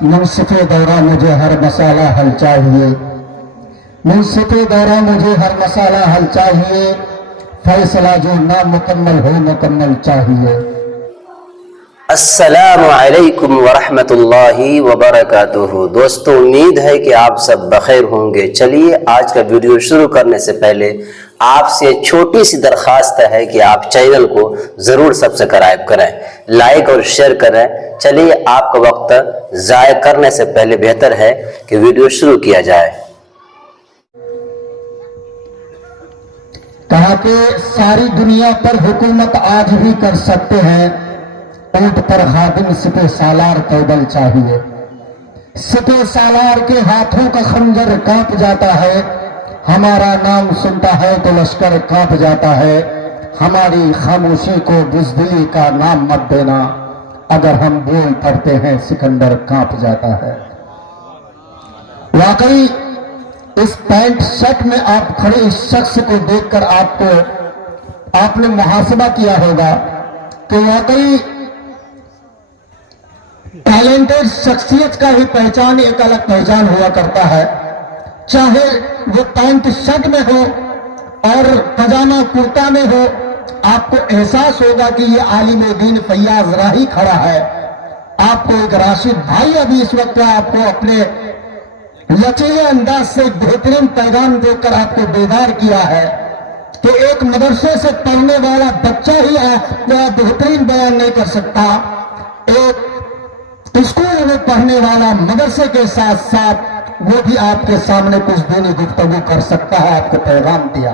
मुंसिफ़े दौरा मुझे हर मसाला हल चाहिए, मुंसिफ़े दौरा मुझे हर मसाला हल चाहिए, फैसला जो नामुकम्मल हो मुकम्मल चाहिए। अस्सलामु अलैकुम वरहमतुल्लाहि वबरकातुहू। दोस्तों, उम्मीद है कि आप सब बखैर होंगे। चलिए आज का वीडियो शुरू करने से पहले आपसे छोटी सी दरख्वास्त है कि आप चैनल को ज़रूर सब्सक्राइब करें, लाइक और शेयर करें। चलिए आपका वक्त ज़ाय करने से पहले बेहतर है कि वीडियो शुरू किया जाए। कहा कि सारी दुनिया पर हुकूमत आज भी कर सकते हैं, ऊंट पर खादिम सिपे सालार तौबल चाहिए। सिपे सालार के हाथों का खंजर कांप जाता है, हमारा नाम सुनता है तो लश्कर कांप जाता है। हमारी खामोशी को बुज़दिली का नाम मत देना, अगर हम बोल पड़ते हैं सिकंदर कांप जाता है। वाकई इस पैंट शर्ट में आप खड़े इस शख्स को देखकर आपने मुहासबा किया होगा कि वाकई टैलेंटेड शख्सियत का ही पहचान एक अलग पहचान हुआ करता है। चाहे वो पैंट शर्ट में हो और पजामा कुर्ता में हो, आपको एहसास होगा कि ये आलिम दीन फैयाज राही खड़ा है। आपको एक राशिद भाई अभी इस वक्त आपको अपने लचीले अंदाज से बेहतरीन पैगाम देकर आपको बेदार किया है कि एक मदरसे से पढ़ने वाला बच्चा ही बेहतरीन बयान नहीं कर सकता, एक स्कूल में पढ़ने वाला मदरसे के साथ साथ वो भी आपके सामने कुछ दीनी गुफ्तगू कर सकता है। आपको पैगाम दिया,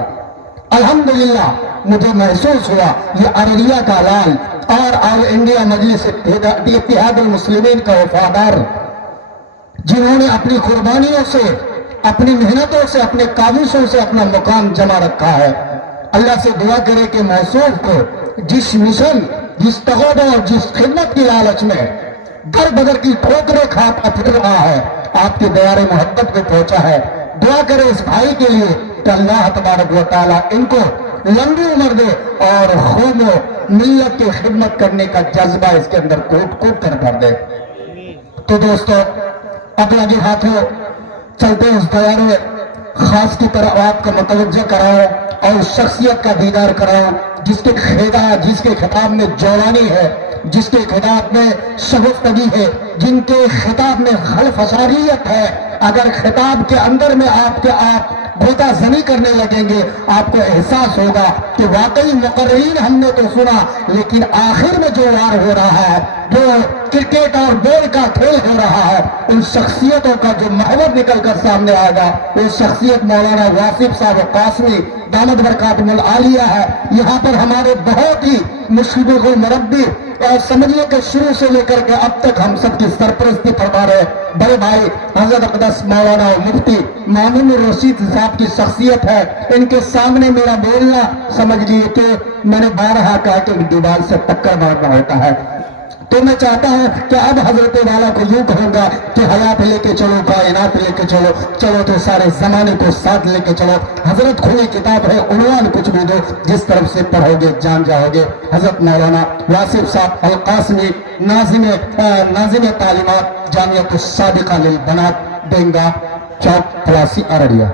अल्हम्दुलिल्लाह मुझे महसूस हुआ ये अररिया का लाल और ऑल इंडिया मजलिस इत्तेहादुल मुस्लिमीन का वफादार, जिन्होंने अपनी कुर्बानियों से, अपनी मेहनतों से, अपने काबिशों से अपना मुकाम जमा रखा है। अल्लाह से दुआ करे कि मौसूफ को जिस मिशन, जिस तगदा और जिस खिदमत की लालच में दर बदर की ठोकरें खाता फिर रहा है, आपके दयारे मोहब्बत पे पहुंचा है, दुआ करे इस भाई के लिए कि अल्लाह तबारक व तआला इनको लंबी उम्र दे और खूब मिल्लत की खिदमत करने का जज्बा इसके अंदर कूट कूट कर भर दे। तो दोस्तों, अब लगे हाथों चलते उस दयारे खास की तरफ आपको मुतवज्जो कराओ और उस शख्सियत का दीदार कराओ जिसके खिताब में जवानी है, जिसके खिताब में शगुफ्तगी है, जिनके खिताब में खलफसारियत है। अगर खिताब के अंदर में आप बेटा जनी करने लगेंगे, आपको एहसास होगा कि वाकई मुकर्रीन हमने तो सुना, लेकिन आखिर में जो वार हो रहा है, जो क्रिकेट और बॉल का खेल हो रहा है, उन शख्सियतों का जो महवर निकल कर सामने आएगा, वो शख्सियत मौलाना वासिफ साहब कासमी दामद बरकातुहुल आलिया है। यहाँ पर हमारे बहुत ही मुश्किल मुरब्बी और समझिए कि शुरू से लेकर के अब तक हम सबकी सरपरस्ती फरमा रहे बड़े भाई हजरत अक़दस मौलाना मुफ्ती मामून रशीद साहब की शख्सियत है। इनके सामने मेरा बोलना समझ लिए कि मैंने 12 कहा कि दीवार से टक्कर मारना होता है। तो मैं चाहता हूं कि अब हजरत वाला को यूं कहूंगा कि हयात लेके चलो, कायनात लेके चलो, चलो तो सारे जमाने को साथ लेके चलो। हजरत खुली किताब है, उन्वान कुछ भी दो, जिस तरफ से पढ़ोगे जान जाओगे। हजरत मौलाना वासिफ साहब अल कासमी नाज़िम तालीमात जामियतुस सादिका लिल बनात देंगा चौक पलासी अररिया।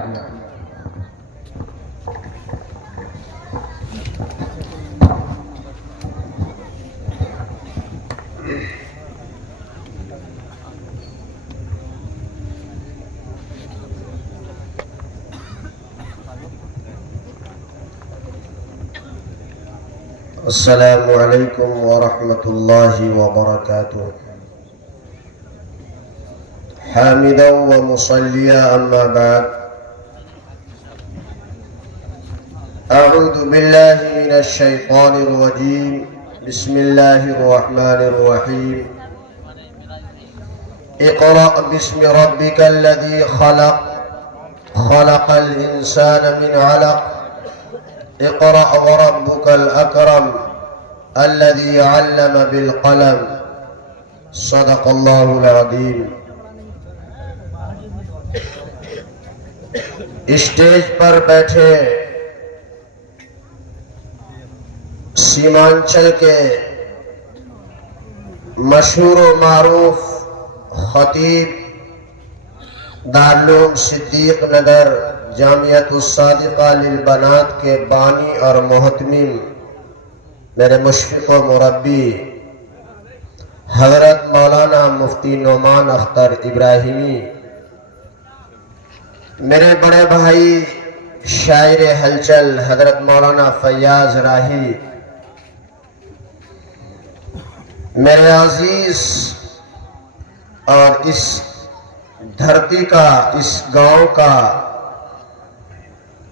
अस्सलामु अलैकुम वरहमतुल्लाहि वबरकातुह। हामिदन व मुसल्लिया अम्मा बाद। अऊज़ु बिल्लाहि मिनश शैतानिर रजीम। बिस्मिल्लाहिर रहमानिर रहीम। इक़रा बिस्मि रब्बिकल लज़ी खलक़, खलक़ल इंसान मिन अलक़। इक़रा व रब्बुकल अकरम अल्लज़ी अल्लम बिल क़लम। सदक़ल्लाहुल अज़ीम। स्टेज पर बैठे सीमांचल के मशहूर मारूफ خطیب دارالعلوم صدیق نگر جامعۃ الصادقہ للبنات کے بانی اور محتمم میرے مشفق و مربی حضرت مولانا مفتی نعمان اختر ابراہیمی، میرے بڑے بھائی شاعر ہلچل حضرت مولانا فیاض راہی، میرے عزیز اور اس دھرتی کا، اس گاؤں کا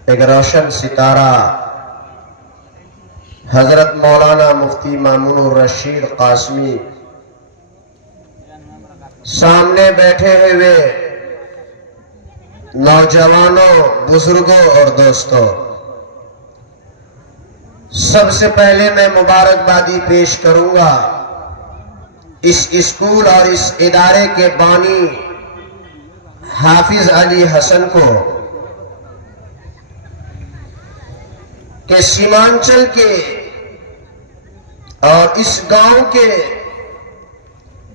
ایک روشن ستارہ حضرت مولانا مفتی مامون الرشید قاسمی، سامنے بیٹھے ہوئے نوجوانوں، بزرگوں اور دوستوں، سب سے پہلے میں مبارکبادی پیش کروں گا اس اسکول اور اس ادارے کے بانی حافظ علی حسن کو کہ سیمانچل کے اور اس گاؤں کے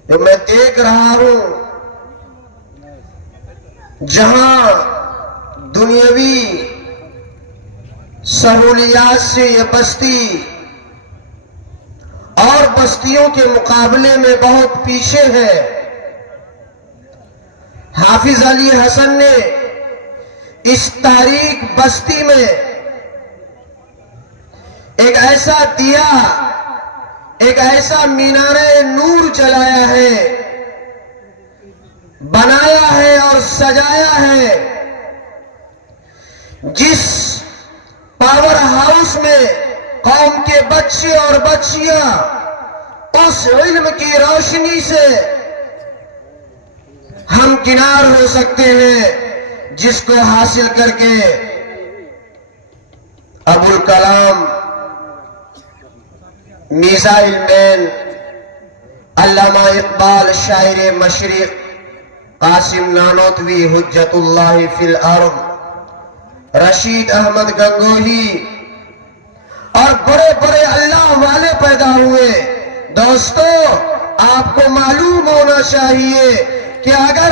جو میں دیکھ رہا ہوں جہاں دنیاوی سہولیات سے یہ بستی اور بستیوں کے مقابلے میں بہت پیچھے ہے، حافظ علی حسن نے اس تاریک بستی میں ایک ایسا دیا، ایک ایسا مینار نور جلایا ہے، بنایا ہے اور سجایا ہے، جس پاور ہاؤس میں قوم کے بچے اور بچیاں اس علم کی روشنی سے ہم کنار ہو سکتے ہیں، جس کو حاصل کر کے ابوالکلام میزائل مین علامہ اقبال شاعر مشرق، قاسم نانوتوی حجت اللہ فی الارض، رشید احمد گنگوہی اور بڑے بڑے اللہ والے پیدا ہوئے۔ دوستو، آپ کو معلوم ہونا چاہیے کہ اگر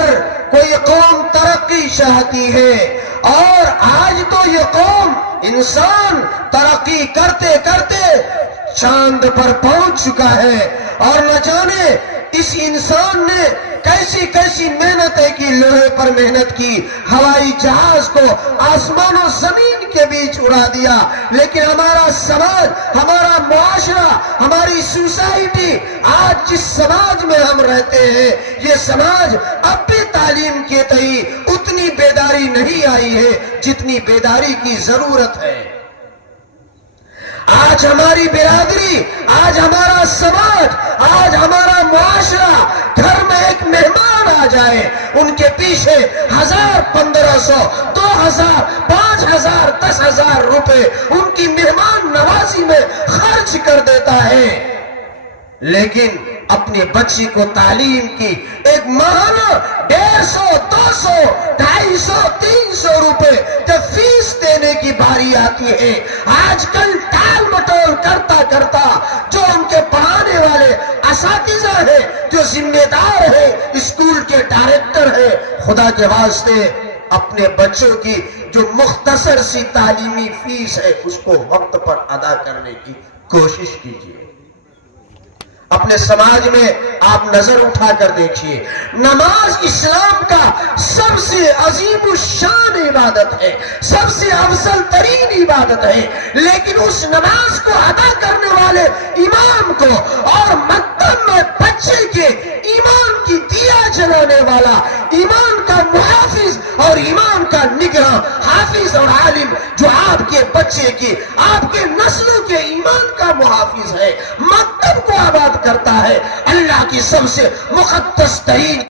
کوئی قوم ترقی چاہتی ہے، اور آج تو یہ قوم انسان ترقی کرتے کرتے چاند پر پہنچ چکا ہے، اور نہ جانے اس انسان نے کیسی کیسی محنتیں کی، لوہے پر محنت کی، ہوائی جہاز کو آسمان و زمین کے بیچ اڑا دیا، لیکن ہمارا سماج، ہمارا معاشرہ، ہماری سوسائٹی، آج جس سماج میں ہم رہتے ہیں، یہ سماج اب بھی تعلیم کے تئیں اتنی بیداری نہیں آئی ہے جتنی بیداری کی ضرورت ہے۔ آج ہماری برادری، آج ہمارا سماج، آج ہمارا معاشرہ، گھر میں ایک مہمان آ جائے، ان کے پیچھے 1000، 1500، 2000، 5000، 10,000 روپے ان کی مہمان نوازی میں خرچ کر دیتا ہے، لیکن اپنے بچی کو تعلیم کی ایک ماہانہ 150، 200، 250، 300 روپے جب فیس دینے کی باری آتی ہے، آج کل ٹال مٹول کرتا کرتا جو ان کے پڑھانے والے اساتذہ ہیں، جو ذمہ دار ہیں، اسکول کے ڈائریکٹر ہیں، خدا کے واسطے اپنے بچوں کی جو مختصر سی تعلیمی فیس ہے اس کو وقت پر ادا کرنے کی کوشش کیجیے۔ اپنے سماج میں آپ نظر اٹھا کر دیکھیے، نماز اسلام کا سب سے عظیم الشان عبادت ہے، سب سے افضل ترین عبادت ہے، لیکن اس نماز کو ادا کرنے والے امام کو اور مکتب میں بچے کے ایمان کی دیا جلانے والا، ایمان کا محافظ اور ایمان کا نگراں، حافظ اور عالم جو آپ کے بچے کی، آپ کے نسلوں کے ایمان کا محافظ ہے، مکتب کو آباد کرتا ہے، اللہ کی سب سے مقدس ترین